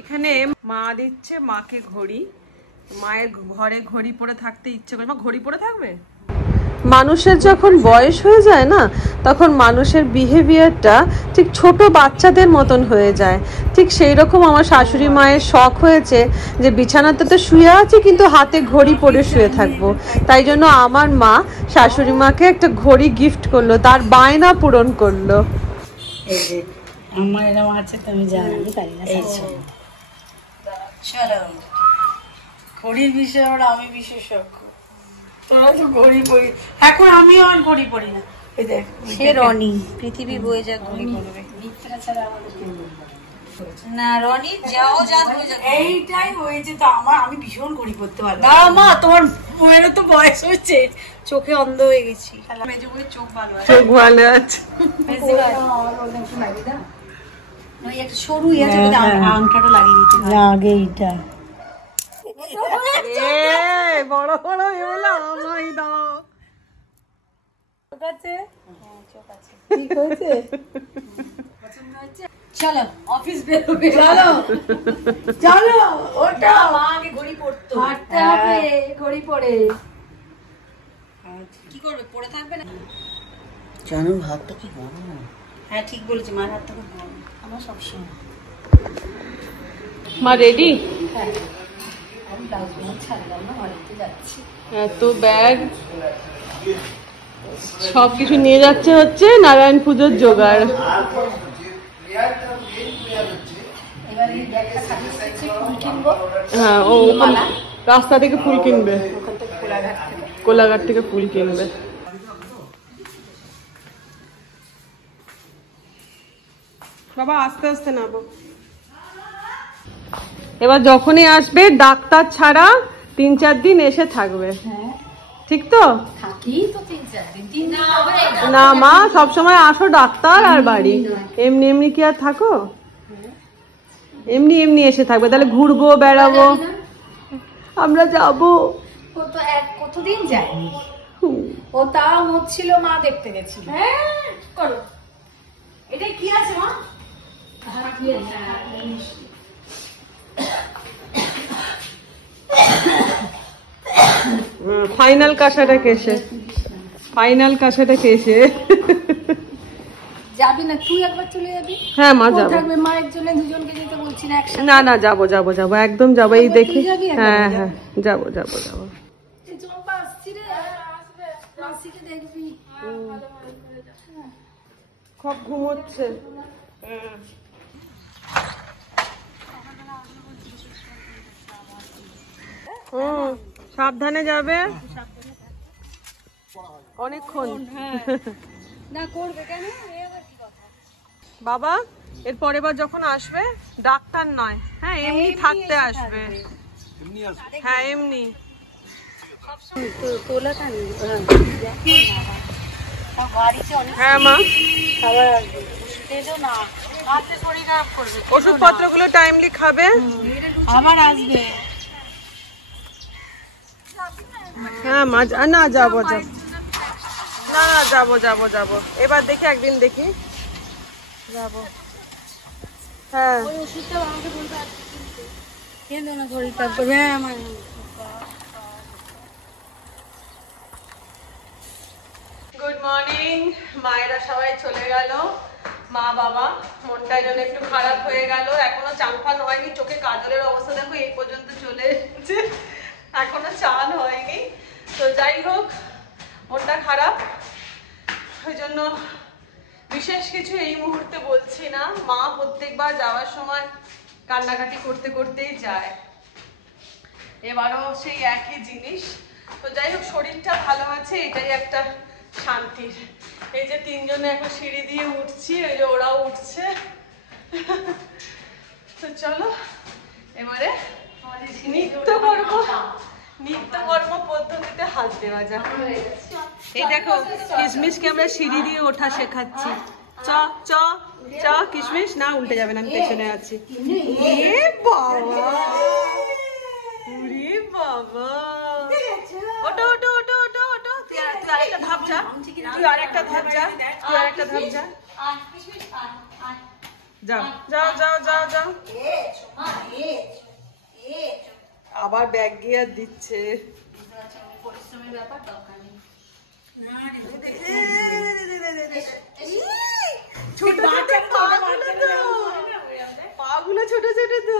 এখানে মা দিচ্ছে মাকে ঘড়ি। মায়ের ঘরে ঘড়ি পরে থাকতে ইচ্ছে করে। মা ঘড়ি পরে থাকবে। মানুষের যখন বয়স হয়ে যায় না, তখন মানুষের বিহেভিয়ারটা ঠিক ছোট বাচ্চাদের মতন হয়ে যায়। ঠিক সেই রকম আমার শাশুড়ি মায়ের শখ হয়েছে যে বিছানাতে তো শুয়ে আছি কিন্তু হাতে ঘড়ি পরে শুয়ে থাকবো। তাই জন্য আমার মা শাশুড়ি মাকে একটা ঘড়ি গিফট করলো, তার বায়না পূরণ করলো। এই যে আমার এরকম আছে, তুমি জানো। চলো, ঘড়ির বিষয়ে আমি বিশেষজ্ঞ। তোরা তো ঘড়ি পরি, এখন আমিও আর ঘড়ি পরি না। এই দেখ, সে রনি পৃথিবী বয়ে যা ঘড়ি পরবে, মিত্রা ছাড়া আমাদের কেউ না। রনি যাও যা হয়ে যাবে, এইটাই হয়েছে। তো আমি ভীষণ ঘড়ি পরতে পারবো না। মা, তোমার বউয়েরও তো বয়স হচ্ছে, চোখে অন্ধ হয়ে গেছি। চোখ ভালো আছে, চোখ ভালো আছে। ওই একটা সরু আংটাটা লাগিয়ে দিতে আগে। এইটা বড় বড় এগুলো আমায় দাও। চোখ আছে, ঠিক হয়েছে। চলো অফিস বেরোবে, চলো চলো। ওটা আগে ঘড়ি পড়তো, হাঁটতে হবে ঘড়ি পরে। কি করবে, পড়ে থাকবে না? জানুন হাতটা কি গরম। হ্যাঁ ঠিক বলেছি, মার হাতটা খুব গরম। আমার সবসময়। মা রেডি? হ্যাঁ, আমি ব্লাউজ ছাড়লাম না, বাড়িতে যাচ্ছি। এত ব্যাগ সবকিছু নিয়ে যাচ্ছে, হচ্ছে নারায়ণ পুজোর জোগাড়। হ্যাঁ, ও রাস্তা থেকে ফুল কিনবে, কোলাঘাট থেকে ফুল কিনবে। বাবা আস্তে আস্তে নাবো। এবার যখনই আসবে ডাক্তার ছাড়া 3-4 দিন এসে থাকবে, ঠিক তো? না মা, সবসময় আসো ডাক্তার আর বাড়ি। এমনি এমনি কি আর থাকো? এমনি এমনি এসে থাকবে, তাহলে ঘুরবো বেড়াবো। আমরা যাবো। ও তো কতদিন যায়নি। ও তাও হচ্ছিল, মা দেখতে গেছিল। হ্যাঁ করো। এটা কি আছে মা? ফাইনাল কাশাটা কেসে, ফাইনাল কাশাটা কেসে। যাবি না তুই? একবার চলে যাবি। হ্যাঁ মা যাবো। থাকবে মা, একজনে দুজনকে যেতে বলছি না, একসাথে। না না, যাবো যাবো যাবো, একদম যাবো। এই দেখি, হ্যাঁ হ্যাঁ যাবো যাবো যাবো। খুব ঘুমোচ্ছে। সাবধানে যাবে, অনেকক্ষণ। না করবে কেন বাবা? এর পরের বার যখন আসবে ডাক্তার নয়, হ্যাঁ এমনি থাকতে আসবে। হ্যাঁ এমনি। হ্যাঁ মা, ওষুধপত্র গুলো টাইমলি খাবে। আবার আসবে। হ্যাঁ মা, না যাবো যাবো, না না যাবো যাবো যাবো। এবার দেখি, একদিন দেখি যাবো। হ্যাঁ গুড মর্নিং। মায়েরা সবাই চলে গেল। মা বাবা মনটা যেন একটু খারাপ হয়ে গেল। এখনো চান ফান হয়নি, চোখে কাজলের অবস্থা দেখো এই পর্যন্ত চলে এসেছে, এখনো চান হয়নি। তো যাই হোক, মনটা খারাপ, ওই জন্য বিশেষ কিছু এই মুহূর্তে বলছি না। মা প্রত্যেকবার যাওয়ার সময় কান্নাকাটি করতে করতেই যায়, এবারও সেই একই জিনিস। তো যাই হোক, শরীরটা ভালো আছে, এটাই একটা শান্তির। এই যে 3 জনে এখন সিঁড়ি দিয়ে উঠছি, ওই যে ওরাও উঠছে। তো চলো এবারে নিত্যকর্ম পদ্ধতিতে হাত দেওয়া যাক। এই দেখো কিশমিশকে আমরা সিঁড়ি দিয়ে ওঠা শেখাচ্ছি। চ চ চ কিশমিশ, না উল্টে যাবে না, আমি পেছনে আছি। এ বাবা, ওরে বাবা, ওটো ওটো ওটো ওটো ওটো। তুই আরেকটা ধাপ যা, তুই আরেকটা ধাপ যা, তুই আরেকটা ধাপ যা। যাও যাও যাও যাও যাও। আবার ব্যাগ গিয়ার দিচ্ছে। পরিশ্রমের ব্যাপার দরকার নেই। ছোট পাগুলো ছোট ছোট তো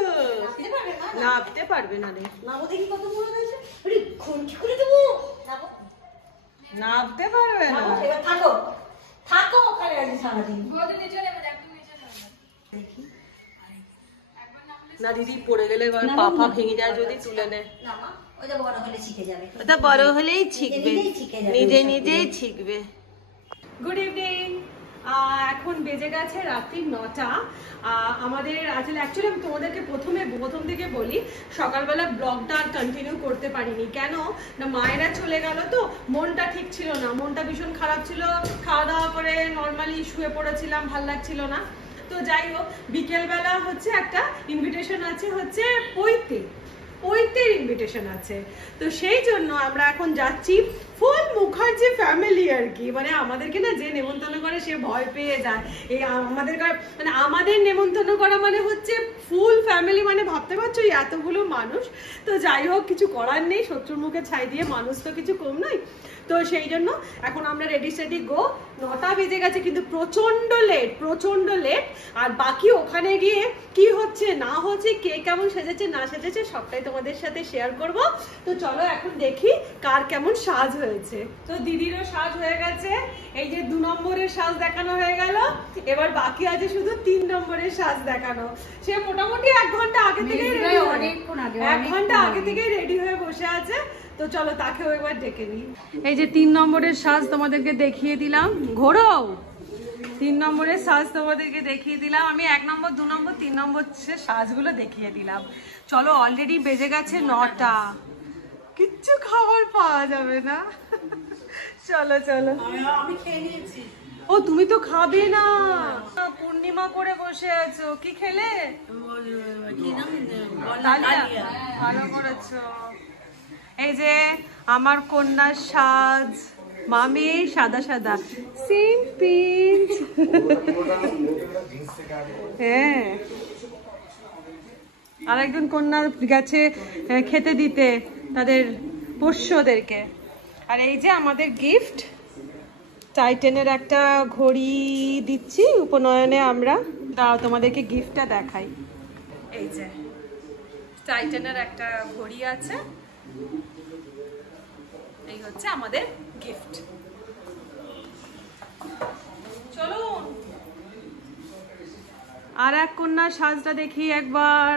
নাপতে পারবে না রে। নাপতে পারবে না। থাকো থাকো ওখানে সারাদিন। না দিদি পড়ে গেলে পা ভেঙে যায় যদি তুলে নেয়। ওটা বড় হলেই শিখবে, নিজে নিজেই শিখবে। Good evening. এখন বেজে গেছে রাত্রি 9টা। আমাদের অ্যাকচুয়ালি আমি তোমাদেরকে প্রথম থেকে বলি, সকালবেলা ব্লগটা আর কন্টিনিউ করতে পারিনি। কেন না, মায়েরা চলে গেল তো মনটা ঠিক ছিল না, মনটা ভীষণ খারাপ ছিল। খাওয়া দাওয়া করে নর্মালি শুয়ে পড়েছিলাম, ভাল লাগছিল না। তো যাই হোক, বিকেলবেলা হচ্ছে একটা ইনভিটেশন আছে, হচ্ছে পৈতের ইনভিটেশন আছে। তো সেই জন্য আমরা এখন যাচ্ছি ফুল মুখার্জি ফ্যামিলি আর কি। মানে আমাদেরকে না যে নেমন্তন্ন করে সে ভয় পেয়ে যায়। এই আমাদের নেমন্তন্ন করা মানে হচ্ছে ফুল ফ্যামিলি, মানে ভাবতে পারছো এতগুলো মানুষ। তো যাই হোক, কিছু করার নেই, শত্রুর মুখে ছাই দিয়ে মানুষ তো কিছু কম নয়। তো সেই জন্য এখন আমরা রেডি গো। 9টা বেজে গেছে, কিন্তু প্রচন্ড লেট। আর বাকি ওখানে গিয়ে কি হচ্ছে না হচ্ছে, কে কেমন সেজেছে না সেজেছে সবটাই তোমাদের সাথে শেয়ার করব। তো চলো এখন দেখি কার কেমন সাজ হয়েছে। তো দিদিরও সাজ হয়ে গেছে, এই যে 2 নম্বরের সাজ দেখানো হয়ে গেল। এবার বাকি আছে শুধু 3 নম্বরের সাজ দেখানো। সে মোটামুটি 1 ঘন্টা আগে থেকে রেডি হয়ে বসে আছে। তো চলো তাকেও একবার ডেকে নিই। এই যে 3 নম্বরের সাজ তোমাদেরকে দেখিয়ে দিলাম। ঘোরো, 3 নম্বরের সাজ তোমাদেরকে দেখিয়ে দিলাম। আমি 1 নম্বর 2 নম্বর 3 নম্বর সাজগুলো দেখিয়ে দিলাম। চলো, অলরেডি বেজে গেছে 9টা, কিচ্ছু খাবার পাওয়া যাবে না। চলো আমি খেয়ে নিয়েছি। ও তুমি তো খাবে না, পূর্ণিমা করে বসে আছো। কি খেলে? ভালো করেছো। এই যে আমার কন্যার সাজ, মামি সাদা সিম্পল। হ্যাঁ, আরেকজন কন্যা গেছে খেতে দিতে তাদের পোষ্যদেরকে। আর এই যে আমাদের গিফট, টাইটানের একটা ঘড়ি দিচ্ছি উপনয়নে আমরা। দাঁড়াও তোমাদেরকে গিফটটা দেখাই। এই যে টাইটানের একটা ঘড়ি আছে, এই হচ্ছে আমাদের গিফট। চলুন আর এক কন্যার সাজটা দেখি একবার।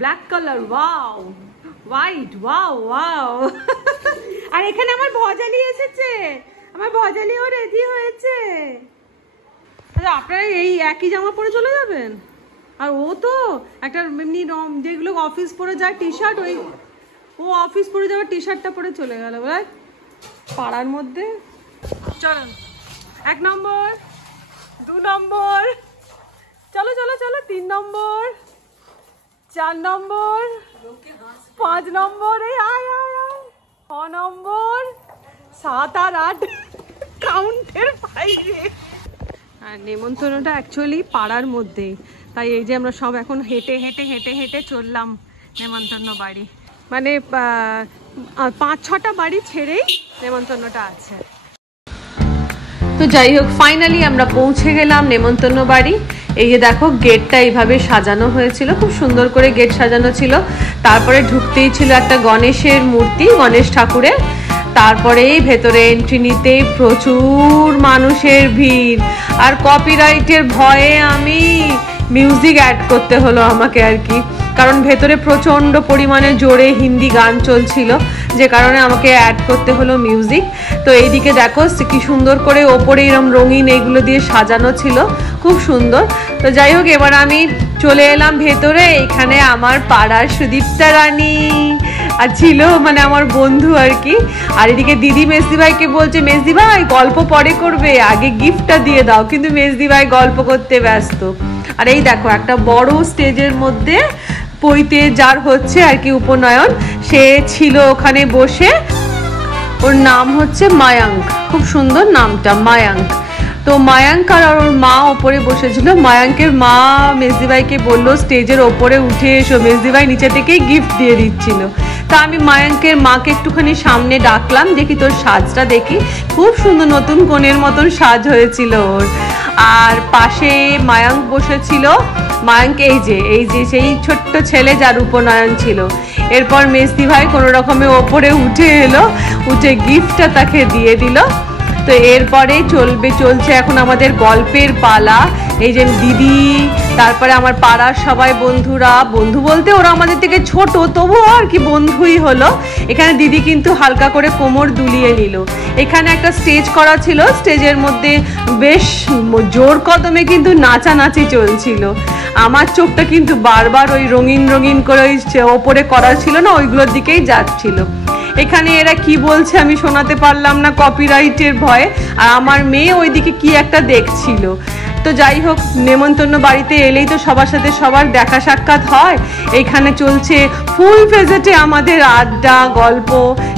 Black colour, wow, white, wow. আর এখানে আমার ভজালি এসেছে, আমার ভজালিও রেডি হয়েছে। আচ্ছা, আপনারা এই একই জামা পরে চলে যাবেন? আর ও তো একটা এমনি যেগুলো অফিস পরে যায় টি শার্ট, ও অফিস পরে যাওয়ার টি শার্টটা পরে চলে গেল ভাই পাড়ার মধ্যে। চলুন 1 নম্বর 2 নম্বর, চলো 3 নম্বর 4 নম্বর 5 নম্বর, এই আয় 6 নম্বর 7 আর 8 কাউন্টের বাইরে। আর নেমন্তন্নটা অ্যাকচুয়ালি পাড়ার মধ্যেই, তাই এই যে আমরা সব এখন হেঁটে চললাম নেমন্তন্ন বাড়ি। মানে 5-6টা বাড়ি ছেড়েই নেমন্তন্নটা আছে। তো যাই হোক, ফাইনালি আমরা পৌঁছে গেলাম নেমন্তন্ন বাড়ি। এই যে দেখো, গেটটা এইভাবে সাজানো হয়েছিল, খুব সুন্দর করে গেট সাজানো ছিল। তারপরে ঢুকতেই ছিল একটা গণেশের মূর্তি, গণেশ ঠাকুরের। তারপরে ভেতরে এন্ট্রি নিতেই প্রচুর মানুষের ভিড়। আর কপিরাইটের ভয়ে আমি মিউজিক অ্যাড করতে হলো আমাকে আর কি, কারণ ভেতরে প্রচণ্ড পরিমাণে জোরে হিন্দি গান চলছিল, যে কারণে আমাকে অ্যাড করতে হলো মিউজিক। তো এইদিকে দেখো কি সুন্দর করে ওপরে এরকম রঙিন এইগুলো দিয়ে সাজানো ছিল, খুব সুন্দর। তো যাই হোক, এবার আমি চলে এলাম ভেতরে। এখানে আমার পাড়ার সুদীপ্তা রানী আর ছিল, মানে আমার বন্ধু আর কি। আর এদিকে দিদি মেজদি ভাইকে বলছে, মেজদি ভাই গল্প পরে করবে, আগে গিফটটা দিয়ে দাও, কিন্তু মেজদি ভাই গল্প করতে ব্যস্ত। আর এই দেখো, একটা বড় স্টেজের মধ্যে পৈতে যার হচ্ছে আর কি উপনয়ন, সে ছিল ওখানে বসে। ওর নাম হচ্ছে মায়াঙ্ক, খুব সুন্দর নামটা, মায়াঙ্ক। তো মায়াঙ্ক আর ওর মা ওপরে বসেছিল। মায়াঙ্কের মা মেজদি ভাইকে বললো স্টেজের ওপরে উঠে এসো, মেজদি ভাই নিচে থেকেই গিফট দিয়ে দিচ্ছিল। তা আমি মায়াঙ্কের মাকে একটুখানি সামনে ডাকলাম, দেখি তোর সাজটা দেখি, খুব সুন্দর নতুন কনের মতন সাজ হয়েছিল ওর। আর পাশে মায়াঙ্ক বসেছিল, মায়াঙ্ক এই যে সেই ছোট্ট ছেলে যার উপনয়ন ছিল। এরপর মেজদি ভাই কোনো রকমে ওপরে উঠে এলো, উঠে গিফটটা তাকে দিয়ে দিল। তো এরপরে চলছে এখন আমাদের গল্পের পালা। এই যে দিদি, তারপরে আমার পাড়ার সবাই বন্ধুরা, বন্ধু বলতে ওরা আমাদের থেকে ছোট, তবুও আর কি বন্ধুই হলো। এখানে দিদি কিন্তু হালকা করে কোমর দুলিয়ে নিল। এখানে একটা স্টেজ করা ছিল, স্টেজের মধ্যে বেশ জোর কদমে কিন্তু নাচানাচি চলছিল। আমার চোখটা কিন্তু বারবার ওই রঙিন রঙিন করে ওই ওপরে করা ছিল না, ওইগুলোর দিকেই যাচ্ছিল। এখানে এরা কি বলছে আমি শোনাতে পারলাম না কপিরাইটের ভয়ে, আর আমার মেয়ে ওইদিকে কি একটা দেখছিল। তো যাই হোক, নেমন্তন্ন বাড়িতে এলেই তো সবার সাথে সবার দেখা সাক্ষাৎ হয়। এইখানে চলছে ফুল ফেজেটে আমাদের আড্ডা গল্প।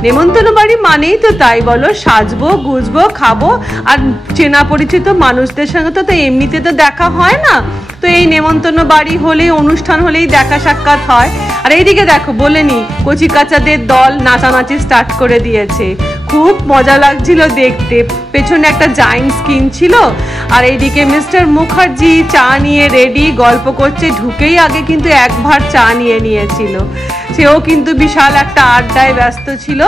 নেমন্তন্ন বাড়ি মানেই তো তাই বলো, সাজবো গুজবো খাবো, আর চেনা পরিচিত মানুষদের সঙ্গে তো এমনিতে তো দেখা হয় না। তো এই নেমন্তন্ন বাড়ি হলেই, অনুষ্ঠান হলেই দেখা সাক্ষাৎ হয়। আর এইদিকে দেখো, বলেনি কচি কাচাদের দল নাচানাচি স্টার্ট করে দিয়েছে, খুব মজা লাগছিল দেখতে। পেছনে একটা জায়েন্ট স্ক্রিন ছিল, আর এইদিকে মিস্টার মুখার্জি চা নিয়ে রেডি, গল্প করছে। ঢুকেই আগে কিন্তু এক ভার চা নিয়ে নিয়েছিল, সেও কিন্তু বিশাল একটা আড্ডায় ব্যস্ত ছিল।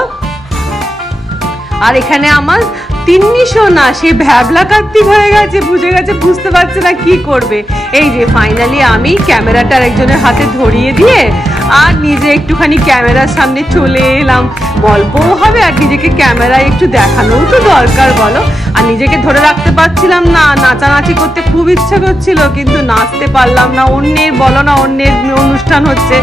আর এখানে আমার তিন্নিশো না, সে ভ্যাবলা কার্তিক হয়ে গেছে, বুঝতে পারছে না কি করবে। এই যে ফাইনালি আমি ক্যামেরাটা একজনের হাতে ধরিয়ে দিয়ে আর নিজে একটুখানি ক্যামেরার সামনে চলে এলাম। গল্পও হবে আর নিজেকে ক্যামেরায় একটু দেখানোও তো দরকার বলো। আর নিজেকে ধরে রাখতে পারছিলাম না, নাচানাচি করতে খুব ইচ্ছা করছিল, কিন্তু নাচতে পারলাম না। অন্যের বলো না, অন্যের অনুষ্ঠান হচ্ছে,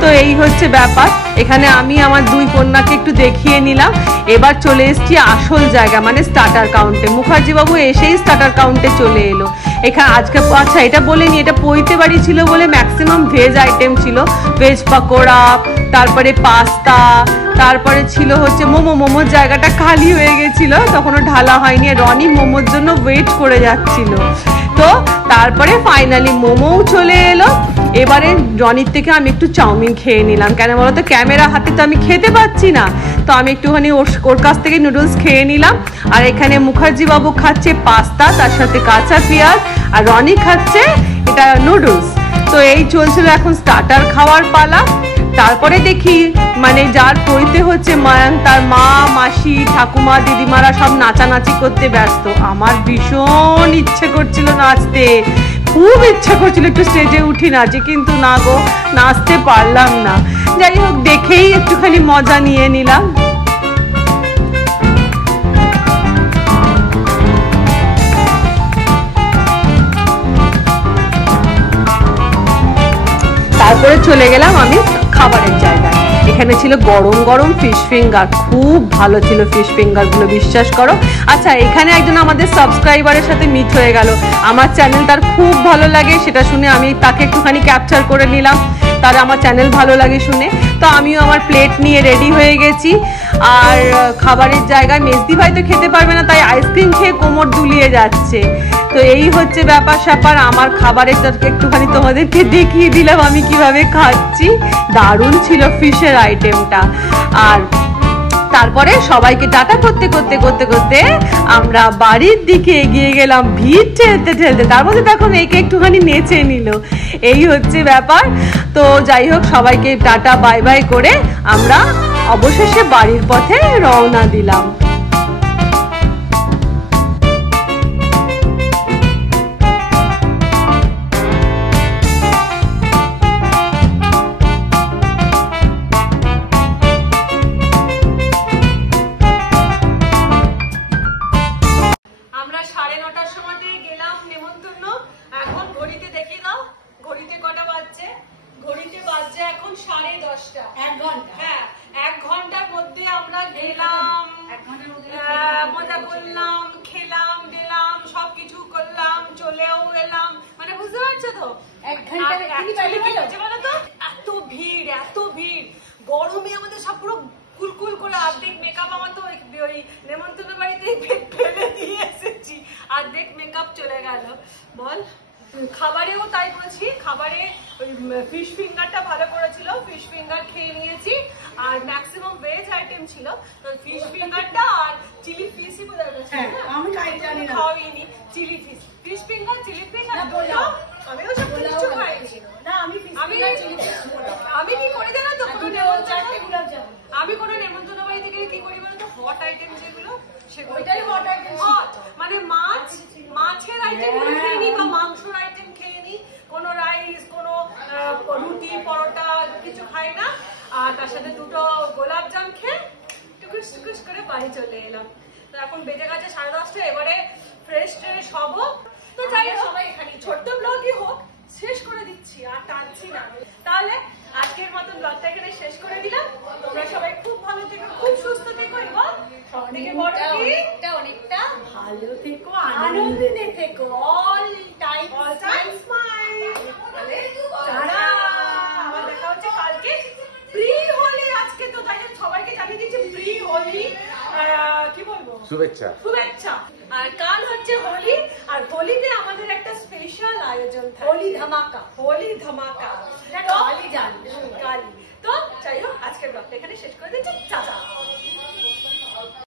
তো এই হচ্ছে ব্যাপার। এখানে আমি আমার দুই কন্যাকে একটু দেখিয়ে নিলাম। এবার চলে এসেছি আসল জায়গা, মানে স্টার্টার কাউন্টে। মুখার্জি বাবু এসেই স্টার্টার কাউন্টে চলে এলো। এখানে আজকে আচ্ছা এটা বলিনি, এটা পৈতে বাড়ি ছিল বলে ম্যাক্সিমাম ভেজ আইটেম ছিল। ভেজ পকোড়া, তারপরে পাস্তা, তারপরে ছিল হচ্ছে মোমোর জায়গাটা খালি হয়ে গেছিল, তখনও ঢালা হয়নি। রনি মোমোর জন্য ওয়েট করে যাচ্ছিল। তো তারপরে ফাইনালি মোমোও চলে এলো। এবারে রনির থেকে আমি একটু চাউমিন খেয়ে নিলাম, কেন বলতো ক্যামেরা হাতে তো আমি খেতে পাচ্ছি না। তো আমি একটুখানি ওর কাছ থেকে নুডলস খেয়ে নিলাম। আর এখানে মুখার্জি বাবু খাচ্ছে পাস্তা, তার সাথে কাঁচা পেঁয়াজ, আর রনি খাচ্ছে এটা নুডলস। তো এই চলছিল এখন স্টার্টার খাওয়ার পালা। তারপরে দেখি মানে যার পৈতে হচ্ছে মায়াঙ্ক, তার মা মাসি ঠাকুমা দিদিমারা সব নাচানাচি করতে ব্যস্ত। আমার ভীষণ ইচ্ছে করছিল নাচতে, খুব ইচ্ছা করছিল একটু স্টেজে উঠি নাচি, কিন্তু না গো, নাচতে পারলাম না। যাই হোক, দেখেই একটুখানি মজা নিয়ে নিলাম। তারপরে চলে গেলাম আমি খাবারের জায়গায়। এখানে ছিল গরম গরম ফিশ ফিঙ্গার, খুব ভালো ছিল ফিশ ফিঙ্গারগুলো, বিশ্বাস করো। আচ্ছা, এখানে একজন আমাদের সাবস্ক্রাইবারের সাথে মিট হয়ে গেল। আমার চ্যানেল তার খুব ভালো লাগে, সেটা শুনে আমি তাকে একটুখানি ক্যাপচার করে নিলাম। তার আমার চ্যানেল ভালো লাগে শুনে। তো আমিও আমার প্লেট নিয়ে রেডি হয়ে গেছি। আর খাবারের জায়গায় মেজদি ভাই তো খেতে পারবে না, তাই আইসক্রিম খেয়ে কোমর দুলিয়ে যাচ্ছে। তো এই হচ্ছে ব্যাপার স্যাপার। আমার খাবারের একটুখানি তোমাদেরকে দেখিয়ে দিলাম আমি কিভাবে খাচ্ছি। দারুণ ছিল ফিশের আইটেমটা। আর তারপরে সবাইকে টাটা করতে করতে করতে করতে আমরা বাড়ির দিকে এগিয়ে গেলাম, ভিড় ঠেলতে ঠেলতে। তার মধ্যে দেখো মেয়েকে একটুখানি নেচে নিল। এই হচ্ছে ব্যাপার। তো যাই হোক, সবাইকে টাটা বাই বাই করে আমরা অবশেষে বাড়ির পথে রওনা দিলাম। মজা করলাম, খেলাম দিলাম, সবকিছু করলাম, চলেও এলাম, মানে বুঝতে পারছো তো। এত ভিড়, গরমে আমাদের সব পুরো কুলকুল করে অর্ধেক মেকআপ আমার তো ওই নেমন্তন্ন বাড়িতে ফেলে দিয়ে এসেছি, অর্ধেক মেকআপ চলে গেল। বল, খাবারেও তাই করেছি, খাবারে ওই ফিশ ফিঙ্গারটা ভালো করেছিল, ফিশ ফিঙ্গার খেয়ে নিয়েছি, আর ম্যাক্সিমাম ভেজ আইটেম ছিল, তো ফিশ ফিঙ্গারটা আর চিলি ফিশই বোঝা গেছে। আমি জানি না, খাওয়াইনি chilli fish, fish finger, chilli fish আর পোলাও। আমিও সব কিছু খাইনি না, আমি কি করে জানো তো, আমি কোনো নেমন্তন্ন বাড়ি থেকে কি করি বলো তো, হট আইটেম যেগুলো সেগুলোটাই হট আইটেম, মানে মাছের আইটেম গুলো খেয়ে নি বা মাংসের আইটেম খেয়ে নি, কোনো রাইস, কোনো রুটি পরোটা কিছু খাই না, আর তার সাথে দুটো গোলাপ জাম খেয়ে টুকুস টুকুস করে বাড়ি চলে এলাম। তো এখন বেজে গেছে 10:30, এবারে ফ্রেশ ট্রেশ হবো। তো যাই হোক, সবাই এখানে ছোট্ট ব্লগই হোক শেষ করে দিচ্ছি, আর টানছি না। তাহলে আজকের মতো ব্লগটা এখানে শেষ করে দিলাম। তোমরা সবাই খুব ভালো থেকো, খুব সুস্থ থেকো, এবং সবথেকে বড় অনেকটা ভালো থেকো, আনন্দে থেকো, অল টাইম স্মাইল। টাটা, আবার দেখা হচ্ছে কালকে। প্রি হোলি আজকে, তো তাই সবাইকে জানিয়ে দিচ্ছি প্রি হোলি কি বলবো, শুভেচ্ছা। আর কাল হচ্ছে হোলি, আর হোলিতে আমাদের একটা স্পেশাল আয়োজন, হোলি ধামাকা। কালই জানবে।